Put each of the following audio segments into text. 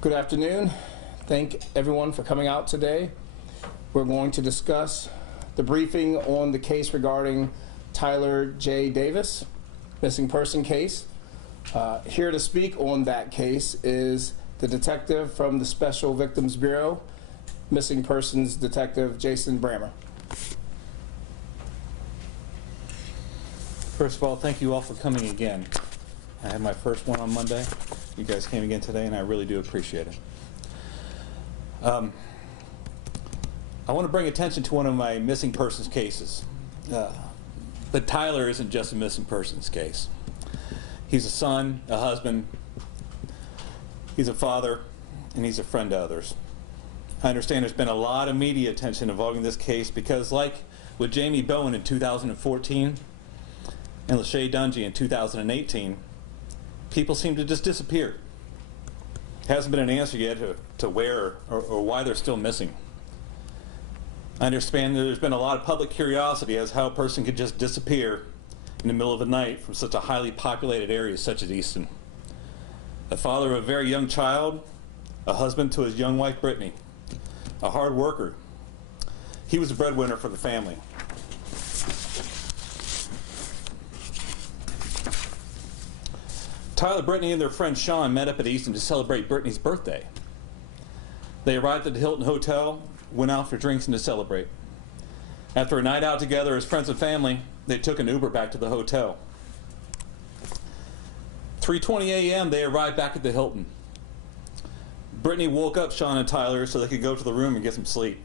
Good afternoon. Thank everyone for coming out today. We're going to discuss the briefing on the case regarding Tyler J. Davis, missing person case. Here to speak on that case is the detective from the Special Victims Bureau, Missing Persons Detective Jason Brammer. First of all, thank you all for coming again. I had my first one on Monday. You guys came again today, and I really do appreciate it. I want to bring attention to one of my missing persons cases. But Tyler isn't just a missing persons case. He's a son, a husband, he's a father, and he's a friend to others. I understand there's been a lot of media attention involving this case because, like with Jamie Bowen in 2014 and Lachey Dungy in 2018, people seem to just disappear. Hasn't been an answer yet to where or why they're still missing. I understand that there's been a lot of public curiosity as how a person could just disappear in the middle of the night from such a highly populated area such as Easton. A father of a very young child, a husband to his young wife Brittany, a hard worker. He was a breadwinner for the family. Tyler, Brittany, and their friend Sean met up at Easton to celebrate Brittany's birthday. They arrived at the Hilton Hotel, went out for drinks and to celebrate. After a night out together as friends and family, they took an Uber back to the hotel. 3:20 a.m. they arrived back at the Hilton. Brittany woke up Sean and Tyler so they could go to the room and get some sleep.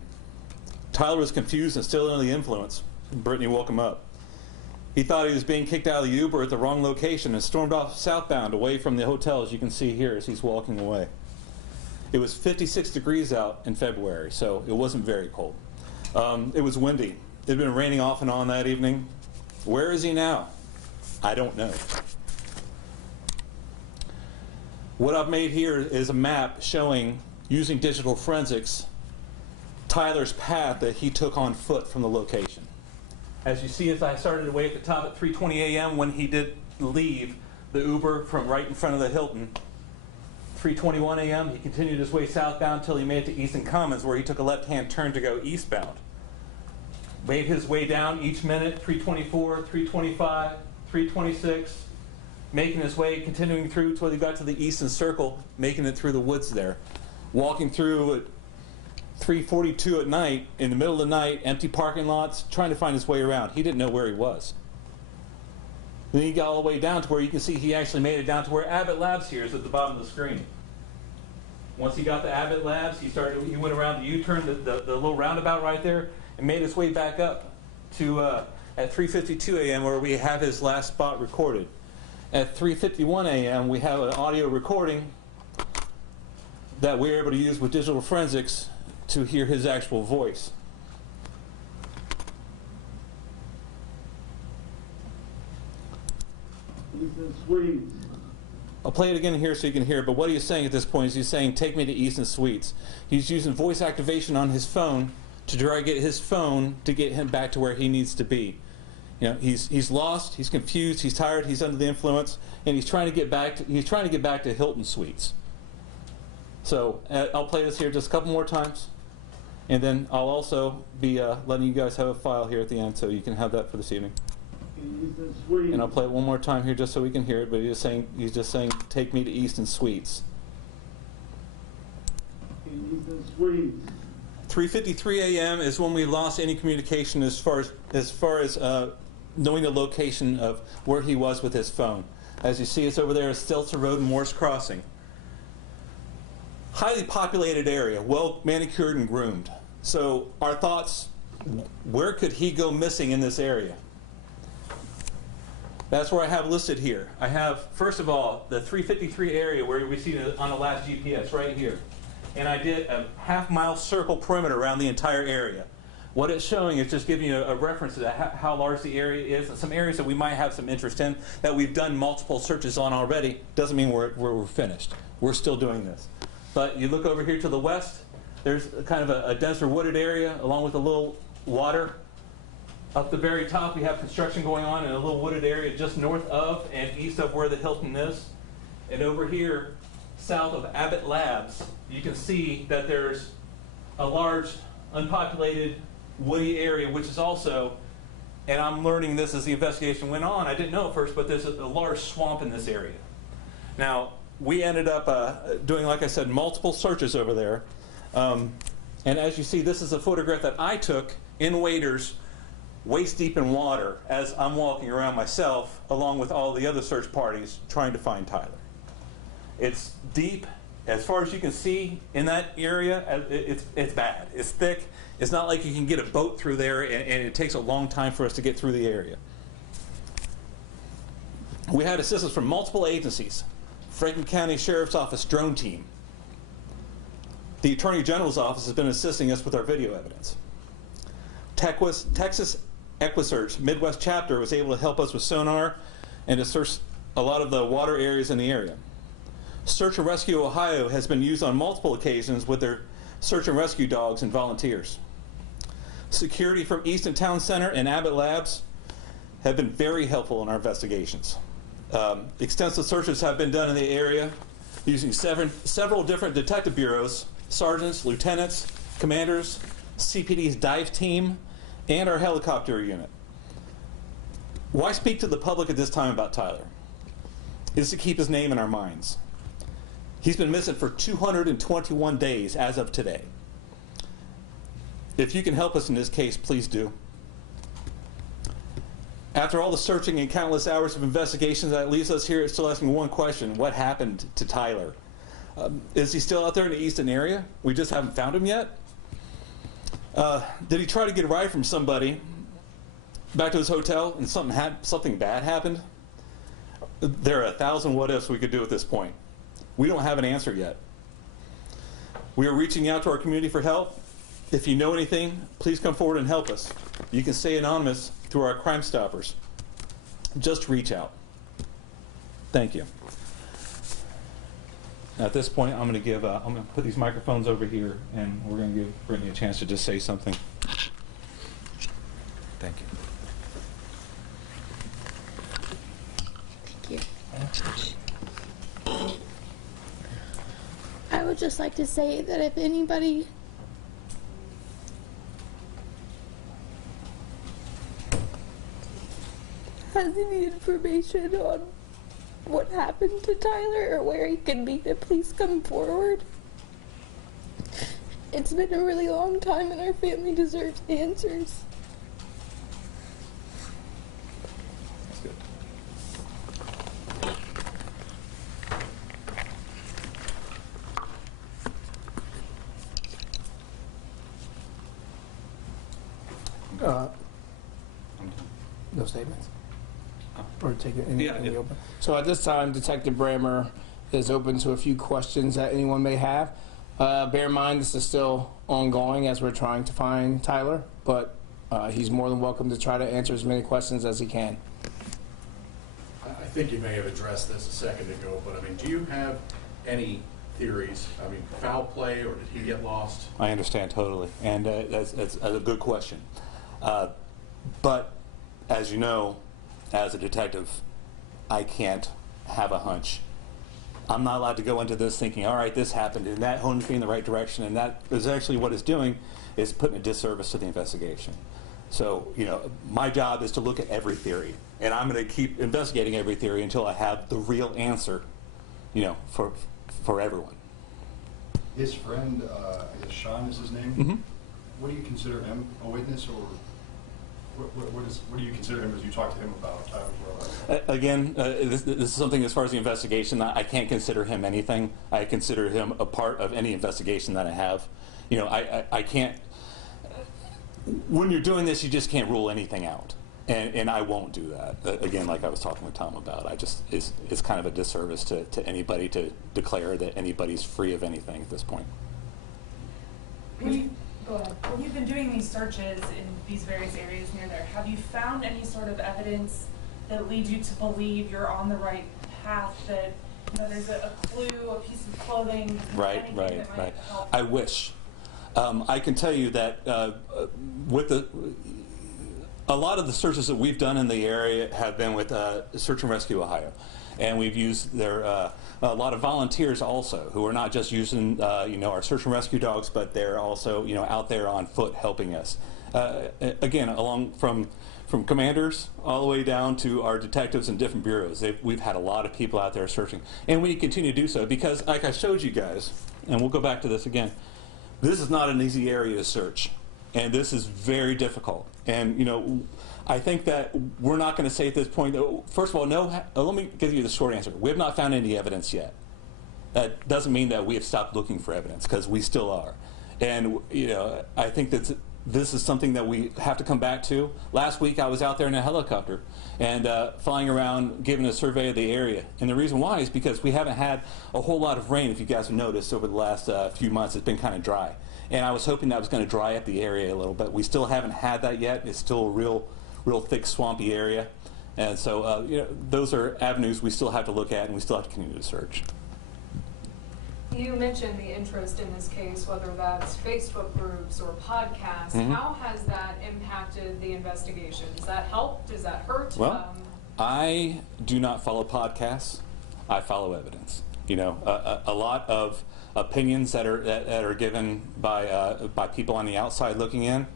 Tyler was confused and still under the influence. Brittany woke him up. He thought he was being kicked out of the Uber at the wrong location and stormed off southbound away from the hotel, as you can see here as he's walking away. It was 56 degrees out in February, so it wasn't very cold. It was windy. It had been raining off and on that evening. Where is he now? I don't know. What I've made here is a map showing, using digital forensics, Tyler's path that he took on foot from the location. As you see, as I started away at the top at 3:20 a.m. when he did leave the Uber from right in front of the Hilton, 3:21 a.m. he continued his way southbound until he made it to Easton Commons, where he took a left-hand turn to go eastbound. Made his way down each minute, 3:24, 3:25, 3:26, making his way, continuing through until he got to the Easton Circle, making it through the woods there. Walking through at 3:42 at night, in the middle of the night, empty parking lots, trying to find his way around. He didn't know where he was. Then he got all the way down to where you can see he actually made it down to where Abbott Labs here is at the bottom of the screen. Once he got to Abbott Labs, he went around the U-turn, the little roundabout right there, and made his way back up to at 3:52 a.m. where we have his last spot recorded. At 3:51 a.m. we have an audio recording that we're able to use with digital forensics to hear his actual voice. I'll play it again here so you can hear it, but what he's saying at this point is he's saying, take me to Easton Suites. He's using voice activation on his phone to try to get his phone to get him back to where he needs to be. You know, he's lost, he's confused, he's tired, he's under the influence, and he's trying to get back to Hilton Suites. So I'll play this here just a couple more times, and then I'll also be letting you guys have a file here at the end so you can have that for this evening. And I'll play it one more time here just so we can hear it, but he's just saying, take me to Easton Suites. 3:53 a.m. is when we lost any communication as far as knowing the location of where he was with his phone. As you see, it's over there at Stelzer Road and Morris Crossing. Highly populated area, well manicured and groomed. So our thoughts, where could he go missing in this area? That's where I have listed here. I have, first of all, the 353 area where we see it on the last GPS right here. And I did a half-mile circle perimeter around the entire area. What it's showing is just giving you a reference to how large the area is, and some areas that we might have some interest in that we've done multiple searches on already. Doesn't mean we're finished. We're still doing this. But you look over here to the west, there's kind of a denser wooded area along with a little water. Up the very top, we have construction going on in a little wooded area just north of and east of where the Hilton is. And over here, south of Abbott Labs, you can see that there's a large unpopulated woody area, which is also, and I'm learning this as the investigation went on, I didn't know at first, but there's a large swamp in this area. Now, we ended up doing, like I said, multiple searches over there. And as you see, this is a photograph that I took in waders, waist deep in water, as I'm walking around myself, along with all the other search parties, trying to find Tyler. It's deep. As far as you can see in that area, it's bad. It's thick. It's not like you can get a boat through there, and it takes a long time for us to get through the area. We had assistance from multiple agencies. Franklin County Sheriff's Office drone team. The Attorney General's office has been assisting us with our video evidence. Texas EquiSearch Midwest chapter was able to help us with sonar and to search a lot of the water areas in the area. Search and Rescue Ohio has been used on multiple occasions with their search and rescue dogs and volunteers. Security from Easton Town Center and Abbott Labs have been very helpful in our investigations. Extensive searches have been done in the area using several different detective bureaus, sergeants, lieutenants, commanders, CPD's dive team, and our helicopter unit. Why speak to the public at this time about Tyler? Is to keep his name in our minds. He's been missing for 221 days as of today. If you can help us in this case, please do. After all the searching and countless hours of investigations, that leaves us here still asking one question: what happened to Tyler? Is he still out there in the Easton area? We just haven't found him yet? Did he try to get a ride from somebody back to his hotel and something bad happened? There are 1,000 what ifs we could do at this point. We don't have an answer yet. We are reaching out to our community for help. If you know anything, please come forward and help us. You can stay anonymous through our Crime Stoppers. Just reach out. Thank you. At this point, I'm going to put these microphones over here, and we're going to give Brittany a chance to just say something. Thank you. Thank you. I would just like to say that if anybody has any information on what happened to Tyler or where he can be, to please come forward. It's been a really long time and our family deserves answers. That's good. No statements? Or take it in Yeah, the open? So at this time, Detective Brammer is open to a few questions that anyone may have. Bear in mind, this is still ongoing as we're trying to find Tyler, but he's more than welcome to try to answer as many questions as he can. I think you may have addressed this a second ago, but I mean, do you have any theories? I mean, foul play, or did he get lost? I understand totally, and that's a good question. But as you know, as a detective, I can't have a hunch. I'm not allowed to go into this thinking, all right, this happened, and that hones me in the right direction, and that is actually what it's doing, is putting a disservice to the investigation. So, you know, my job is to look at every theory, and I'm going to keep investigating every theory until I have the real answer, you know, for everyone. His friend, I guess Sean is his name. Mm-hmm. What do you consider him a witness, or what do you consider him as you talk to him about Tyler's whereabouts? Again, this is something as far as the investigation, I can't consider him anything. I consider him a part of any investigation that I have. You know, I can't, when you're doing this, you just can't rule anything out. And I won't do that. Again, like I was talking with Tom about, it's kind of a disservice to anybody to declare that anybody's free of anything at this point. Go ahead. When you've been doing these searches in these various areas near there, have you found any sort of evidence that leads you to believe you're on the right path, that, you know, there's a clue, a piece of clothing, Right. help? I wish. I can tell you that with a lot of the searches that we've done in the area have been with Search and Rescue Ohio. And we've used a lot of volunteers also, who are not just using our search and rescue dogs, but they're also out there on foot helping us. Again, along from commanders all the way down to our detectives in different bureaus. We've had a lot of people out there searching, and we continue to do so because, like I showed you guys, and we'll go back to this again, this is not an easy area to search, and this is very difficult. And I think that we're not going to say at this point, first of all, no. Let me give you the short answer. We have not found any evidence yet. That doesn't mean that we have stopped looking for evidence, because we still are. And I think that this is something that we have to come back to. Last week I was out there in a helicopter and flying around giving a survey of the area. And the reason why is because we haven't had a whole lot of rain, if you guys have noticed, over the last few months. It's been kind of dry. And I was hoping that was going to dry up the area a little bit. We still haven't had that yet. It's still a real thick, swampy area. And so those are avenues we still have to look at, and we still have to continue to search. You mentioned the interest in this case, whether that's Facebook groups or podcasts. How has that impacted the investigation? Does that help? Does that hurt? Well, I do not follow podcasts. I follow evidence. A lot of opinions that are given by people on the outside looking in,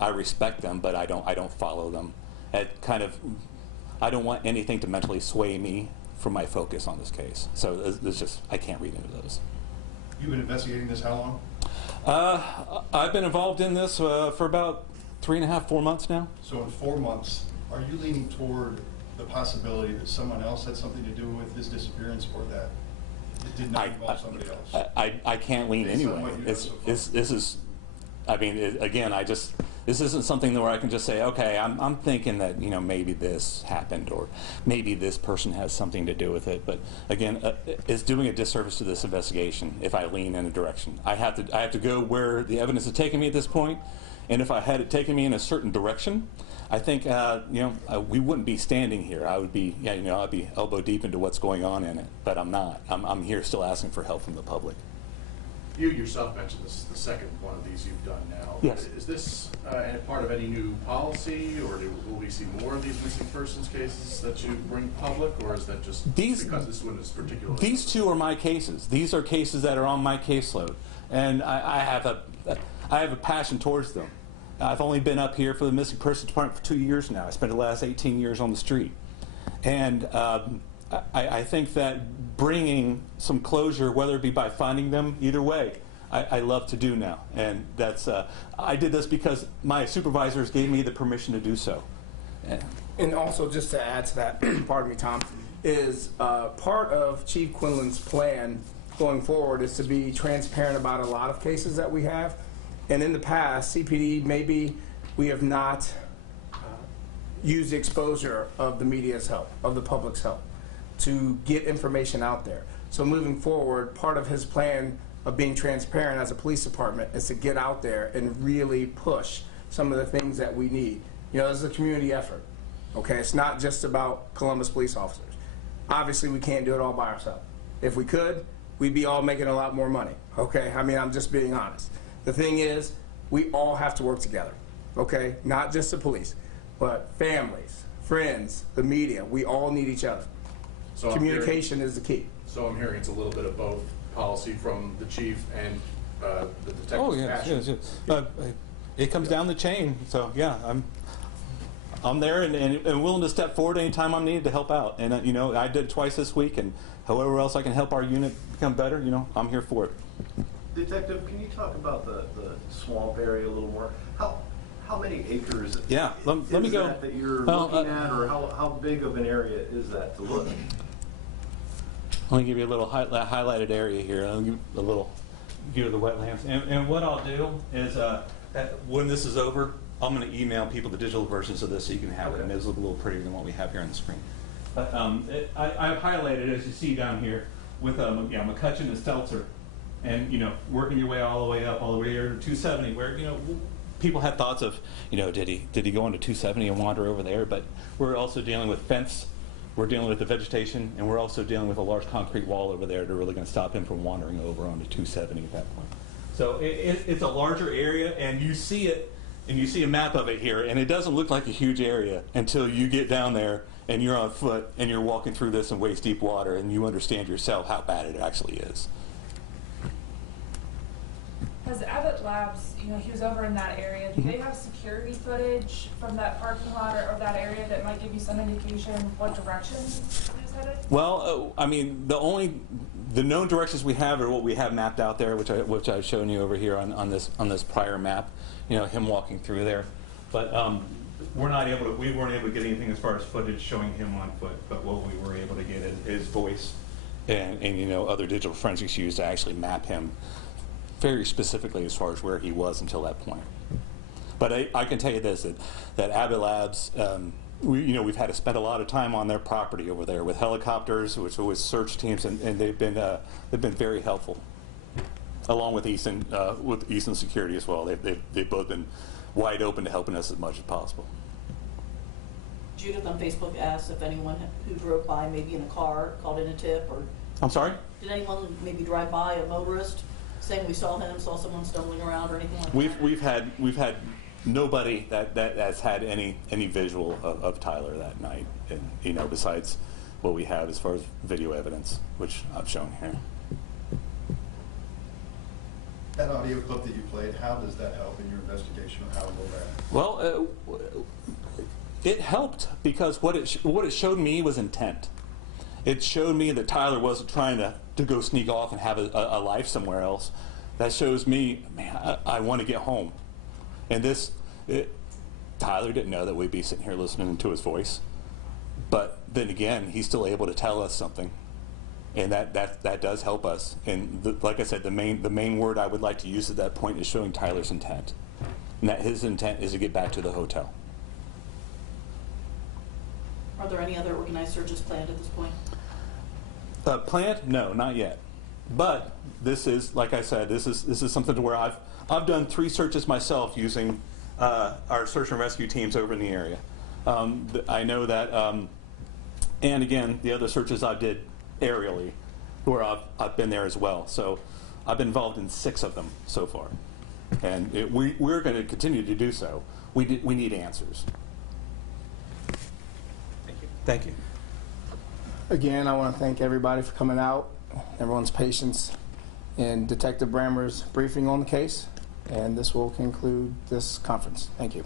I respect them, but I don't follow them. I don't want anything to mentally sway me from my focus on this case. So I can't read into those. You've been investigating this how long? I've been involved in this for about 3.5, 4 months now. So in 4 months, are you leaning toward the possibility that someone else had something to do with his disappearance, or that it did not involve somebody else? I can't lean Based on anyway. what you know so far. This is, again, this isn't something where I can just say, okay, I'm thinking that maybe this happened, or maybe this person has something to do with it. But again, it's doing a disservice to this investigation if I lean in a direction. I have to go where the evidence is taking me at this point, and if I had it taken me in a certain direction, I think we wouldn't be standing here. I would be I'd be elbow deep into what's going on in it. But I'm not. I'm here still asking for help from the public. You yourself mentioned this, the second one of these you've done now. Yes. Is this part of any new policy, or will we see more of these missing persons cases that you bring public, or is that just because this one is particularly? These two are my cases. These are cases that are on my caseload, and I have a passion towards them. I've only been up here for the missing persons department for 2 years now. I spent the last 18 years on the street, and I think that bringing some closure, whether it be by finding them, either way, I love to do now. And that's I did this because my supervisors gave me the permission to do so. And also, just to add to that, pardon me, Tom, is part of Chief Quinlan's plan going forward is to be transparent about a lot of cases that we have. And in the past, CPD, maybe we have not used the exposure of the media's help, of the public's help, to get information out there. So moving forward, part of his plan of being transparent as a police department is to get out there and really push some of the things that we need. This is a community effort, okay? It's not just about Columbus police officers. Obviously, we can't do it all by ourselves. If we could, we'd be all making a lot more money, okay? I'm just being honest. The thing is, we all have to work together, okay? Not just the police, but families, friends, the media. We all need each other. So Communication is the key. So I'm hearing it's a little bit of both policy from the chief and the detective's Oh yes, passion. yes. It comes down the chain. So yeah, I'm there and willing to step forward anytime I'm needed to help out. And I did it twice this week, and however else I can help our unit become better, I'm here for it. Detective, can you talk about the swamp area a little more? How many acres Yeah, let me go. that you're looking at, or how big of an area is that to look? Let me give you a little highlighted area here. I'll give a little view of the wetlands. And what I'll do is, when this is over, I'm going to email people the digital versions of this so you can have it, and it'll look a little prettier than what we have here on the screen. But I've highlighted, as you see down here, with McCutcheon and Stelzer, and working your way all the way up, all the way here to 270, where people had thoughts of, did he go into 270 and wander over there? But we're also dealing with fence. We're dealing with the vegetation, and we're also dealing with a large concrete wall over there that's really going to stop him from wandering over onto 270 at that point. So it's a larger area, and you see it, and you see a map of it here, and it doesn't look like a huge area until you get down there and you're on foot and you're walking through this in waist deep water, and you understand yourself how bad it actually is. Has Abbott Labs, you know, he was over in that area, do they have security footage from that parking lot or that area that might give you some indication what direction he was headed? Well, I mean, the known directions we have are what we have mapped out there, which I've shown you over here on this prior map. You know, him walking through there, but we weren't able to get anything as far as footage showing him on foot. But what we were able to get is his voice, and you know, other digital forensics used to actually map him very specifically as far as where he was until that point. But I can tell you this, that Abbott Labs, we've had to spend a lot of time on their property over there with helicopters, which was search teams, and they've been very helpful, along with Easton Security as well. They've both been wide open to helping us as much as possible. Judith on Facebook asked if anyone who drove by, maybe in a car, called in a tip, or I'm sorry? did anyone maybe drive by, a motorist, saying we saw someone stumbling around or anything like that? We've had nobody that has had any visual of Tyler that night, and you know, besides what we have as far as video evidence, which I've shown here. That audio clip that you played, how does that help in your investigation, or how will that? Well, it helped because what it showed me was intent. It showed me that Tyler wasn't trying to go sneak off and have a life somewhere else. That shows me, man, I want to get home. And Tyler didn't know that we'd be sitting here listening to his voice. But then again, he's still able to tell us something. And that does help us. And like I said, the main word I would like to use at that point is showing Tyler's intent. And that his intent is to get back to the hotel. Are there any other organized searches planned at this point? Planned? No, not yet. But this is, like I said, this is something to where I've done 3 searches myself using our search and rescue teams over in the area. I know that, and again, the other searches I did aerially, where I've been there as well. So I've been involved in 6 of them so far, and we're going to continue to do so. We need answers. Thank you. Thank you. Again, I want to thank everybody for coming out, everyone's patience in Detective Brammer's briefing on the case, and this will conclude this conference. Thank you.